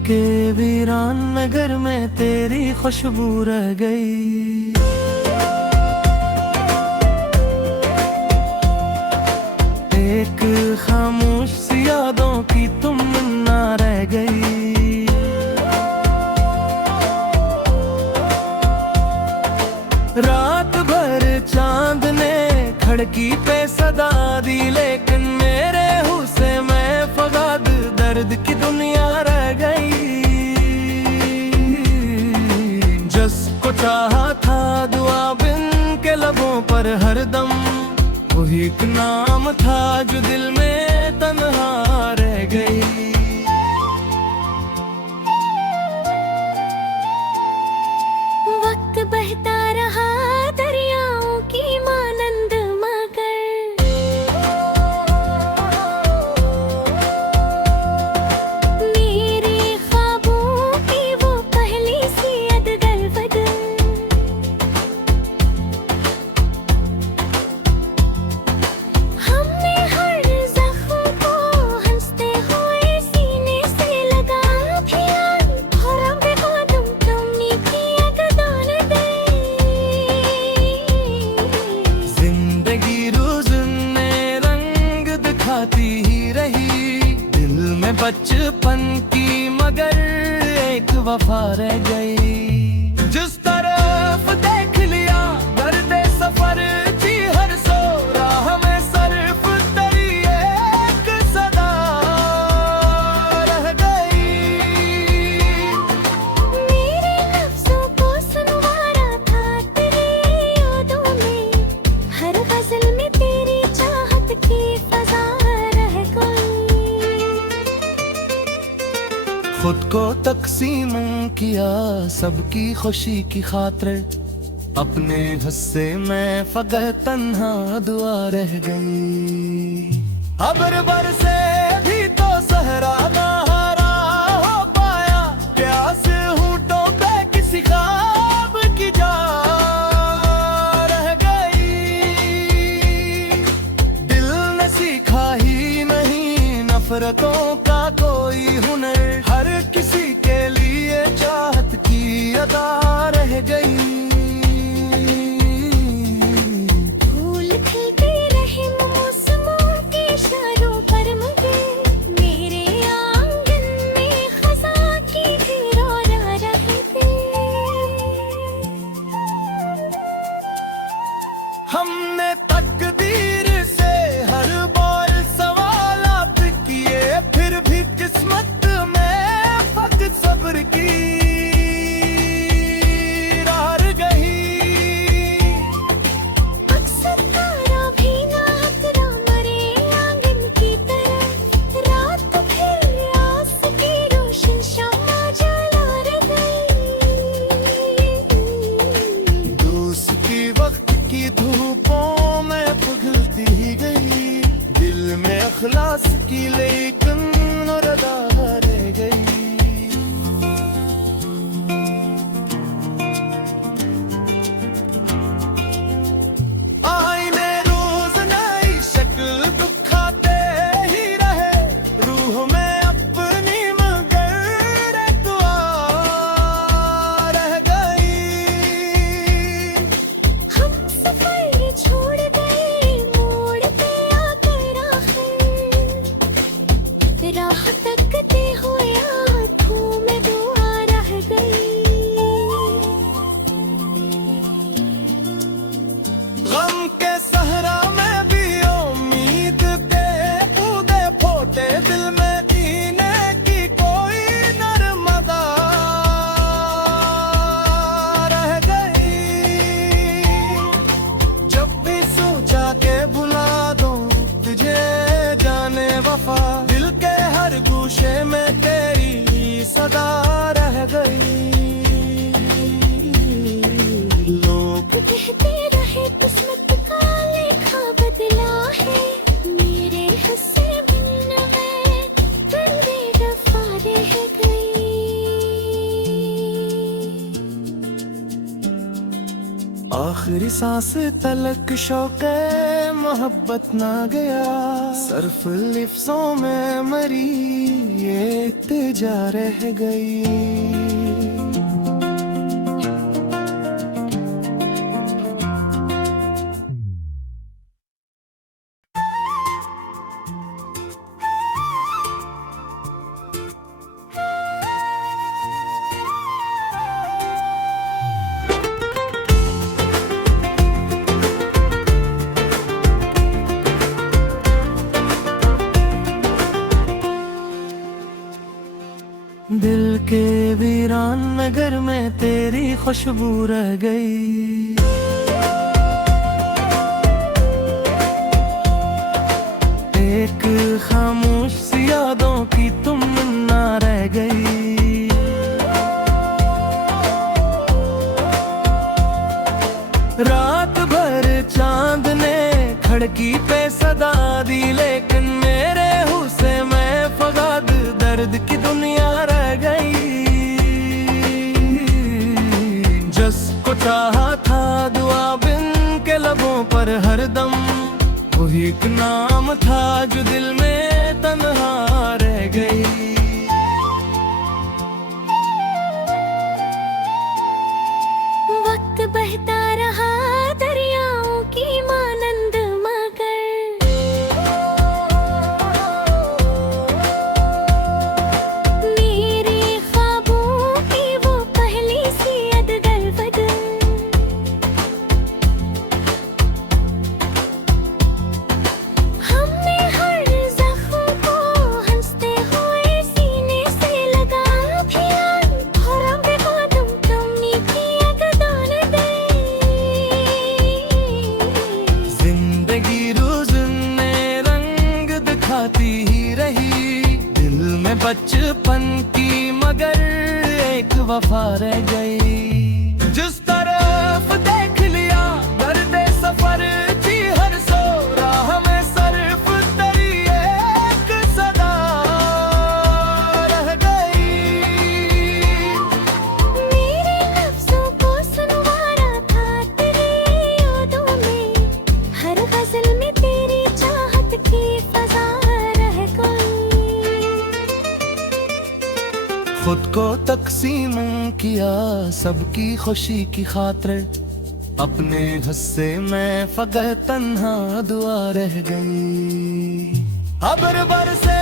के वीरान नगर में तेरी खुशबू रह गई। एक खामोश सी यादों की तुम ना रह गई। रात भर चांद ने खिड़की पे सदा दी, लेकिन मेरे हूँ से मैं फगाद दर्द की दुनिया रह गई। जिसको चाहा था दुआ बिन के लबों पर हरदम, वही एक नाम था जो दिल में तन्हा रह गई। वक्त बहता रहा दरियाओं की मानंद मगर, मेरे ख्वाबों की वो पहली सी अदगल बदल। हमने हर जख्म को हंसते हुए सीने से लगा दिया, और अब कदम तुमने किया गदान दे। जिंदगी रोज नए रंग दिखाती ही रही, दिल में बचपन की मगर एक वफा रह गई। जिस तरफ देख लिया दर्द सफर थी हर सो, राह में सर्फ तेरी एक सदा रह गई। मेरे लफ्जों को सुनवारा था तेरी यादों में, हर गजल में तेरी चाहत की फजा रह गई। खुद को तकसीम किया सबकी खुशी की खातिर, अपने हिस्से में फगह तन्हा दुआ रह गई। अबर बरसे भी तो सहरा ना हरा हो पाया, प्यास होंठों पे किसी ख्वाब की जा रह गई। दिल ने सीखा ही नहीं नफरतों का कोई हुनर, हर किसी के लिए चाहत की अदा रह गई। फूल खिलते रहे मौसमों के इशारों पर, मगर मेरे आंगन में खज़ां की धिरोरा रह गई। हमने तकदीर से हर बार सवालात किए, फिर भी किस्मत में फक सब्र की रार गई। अक्सर तारा भी ना उतरा मरे आंगन की तरफ, रात फिर आस की रोशन शम्मा जला रह गई। दोस्ती वक्त की धूपों में पिघलती ही गई, दिल में अखलास की लेकिन रदा रह गई। आईने रोज नई शक्ल दिखाते ही रहे, रूह में अपनी मगर एक दुआ रह गई। हम सफर छोड़ गए मोड़ पे आकर आखिर, राह तकते हुए आँखों में दुआ रह गई। गम के सहरा में भी उम्मीद के कूदे फोटे, दिल में जीने की कोई नर्मदा रह गई। जब भी सोचा के बुला दूं तुझे जाने वफा, दिल के हर गूशे में तेरी सदा रह गई। लोग कहते रहे किस्मत का लेखा बदला है, मेरे हिस्से बिन मैं फिर बेवफा रह गई। आखिरी सांस तलक शौक़े मोहब्बत ना गया, सिर्फ लिफ्ज़ों में मरी ये इल्तिजा रह गई। दिल के वीरान नगर में तेरी खुशबू रह गई। एक खामोश सी यादों की तुम ना रह गई। रात भर चांद ने खिड़की पे सदा दी, लेकिन मेरे हुस्से में फगाद दर्द की दुनिया रह गई। जिसको चाहा था दुआ बिन के लबों पर हरदम, वही एक नाम था जो दिल में तन्हा रह गई। वक्त बहता रहा दरियाओं की मानंद मगर, मेरे ख्वाबों की वो पहली सी अदगल बदल। हमने हर जख्म को हंसते हुए सीने से लगा दिया, और अब कदम तुमने की अगदान दे। जिंदगी रोज नए रंग दिखाती ही रही, दिल में बचपन की मगर एक वफा रह गई। जिस तरफ देख लिया दर्द सफर थी हर सो, राह में सिर्फ तेरी एक सदा रह गई। मेरे लफ्ज़ों को सुनवारा था तेरी यादों में, हर गज़ल में तेरी चाहत की फ़ज़ा रह गई। खुद को तकसीम किया सबकी खुशी की खातिर, अपने हिस्से में फकत तन्हा दुआ रह गई। अबर बरसे